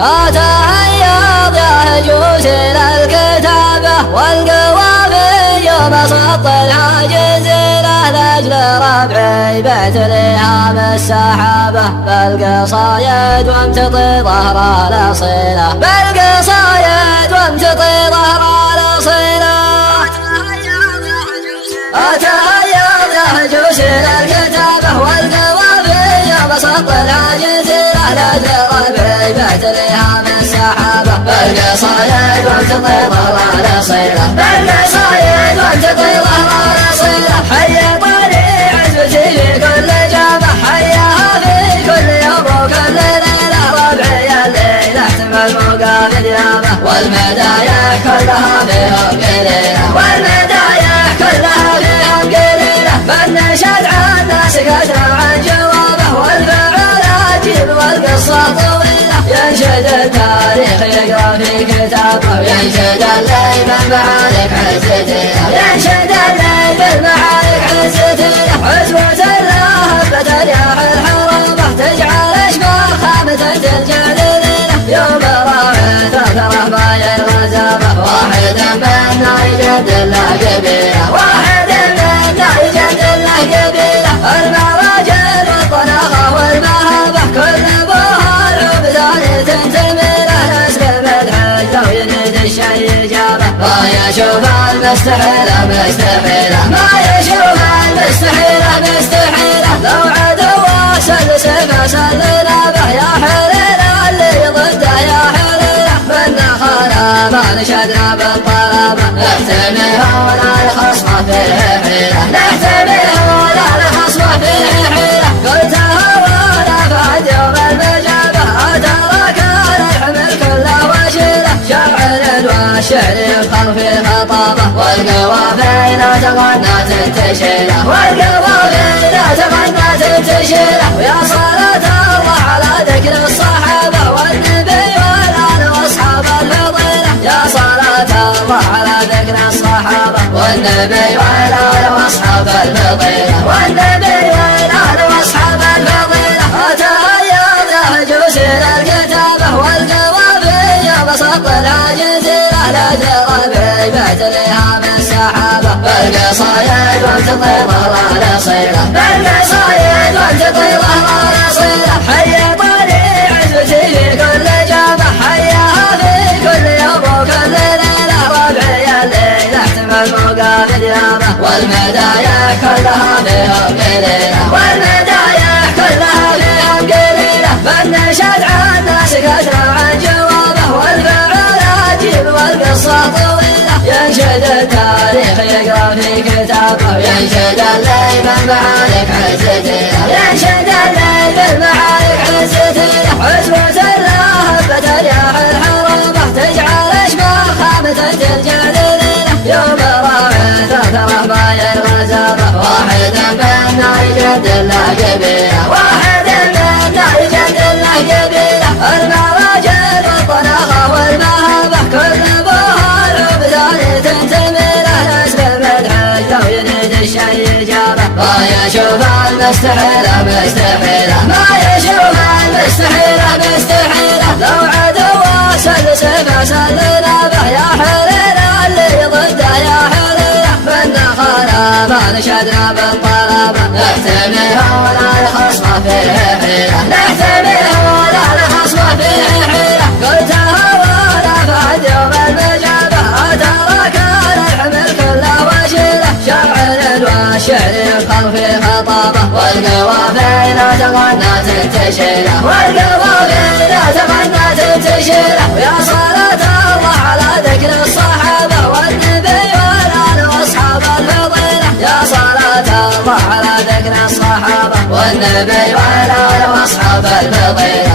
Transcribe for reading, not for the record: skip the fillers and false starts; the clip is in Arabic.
أتهيض يهجوس للكتابة والقوافي يوم صط الحاجز له لأجل ربعي بعت لها بالسحابة بالقصايد وامتطي ظهر الأصيلة بالقصايد وامتطي ظهر الأصيلة أتهيض يهجوس للكتابة والقوافي يوم صط الحاجز له لأجل ربعي بعت لها بالسحابة بالقصايد وامتطي ظهر الأصيلة بالقصايد وامتطي ظهر الأصيلة حيا طريق عزوتي في كل جامع حياها في كل يوم وكل ليلة ربعي الليلة احتمل مقابل يابه والمدايا كلها فيهم قليلة والمدايا كلها فيهم قليلة فالنشد عن ناس كثر عن جوابه والفعل عجيب والقصة طويلة ينشد التاريخ يقرأ في كتابه ينشد الليل بالمعارك عزتينه ينشد الليل بالمعارك عزتينه عزوة الله هبت رياح الحرامة تجعل اشباخها مثل ترجع ليلة يوم راعت ثره باي الغزابة واحد منا يجد له قبيلة واحد منا يجد له قبيلة المراجل والطلاقة والمهابة كل ابوها العبدان تنتمي له نسلم الحج لو يريد الشي يجابه ما يشوف المستحيلة مستحيلة ما يشوف المستحيلة مستحيلة لو عدو سل سيفه سلنا به يا حليلة اللي ضده يا حليلة منا خلا ما نشدنا بالطلبة نحتمي هنا الخصمة فيه حيلة نحتمي هنا الخصمة فيه حيلة قلتها وانا بعد يوم المجابة أترى كان الحمل كله وشيلة شعر والشعر يفخر في خطابه والقوافي لا تغنى تنتشيله والقوافي لا تغنى تنتشيله ويا صلاة الله على ذكر الصحابة والنبي والآل وأصحاب الفضيلة يا صلاة الله على ذكر الصحابة والنبي والآل وأصحاب الفضيلة والنبي والآل وأصحاب الفضيلة أتهيض يهجوس للكتابة والقوافي يوم صط العاجز له لأجل ربعي بعت لها بالسحابة بالقصايد وامتطي ظهر الأصيلة بالقصايد وامتطي ظهر الأصيلة حيا طريق عزوتي في كل جامع حياها في كل يوم وكل ليلة ربعي الليلة احتمل مقابل يابه والمدايا كلها فيهم قليلة والمدايا كلها فيهم قليلة فالنشد عن ناس كثر عن جوابه والفعل عجيب والقصة طويلة ينشد التاريخ يقرأ في كتابه ينشد الليل بالمعارك عزتينه ينشد الليل بالمعارك عزتينه عزوة الله هبت رياح الحرامة تجعل اشباخها مثل ترجع ليلة يوم راعت ثره باي الغزابة واحد منا يجد له قبيلة واحد منا يجد له قبيلة المراجل والطلاقة والمهابة كل ابوها العبدان تنتمي له نسلم الحج لو يريد الشي يجابه ما يشوف المستحيلة مستحيلة ما يشوف المستحيلة مستحيلة لو عدو سل سيفه سلنا به يا حليلة اللي ضده يا حليلة منا خلا ما نشدنا بالطلبة نحتمي هنا الخصمة فيه حيلة نحتمي هنا الخصمة فيه حيلة قلتها وانا بعد يوم المجابة أترى كان الحمل كله وشيلة شعر والشعر يفخر في خطابه والقوافي لا تغنى تنتشيله والقوافي لا تغنى تنتشيله ويا صلاة الله على ذكر الصحابة والنبي والآل وأصحاب الفضيلة يا صلاة الله على ذكر الصحابة والنبي والآل وأصحاب الفضيلة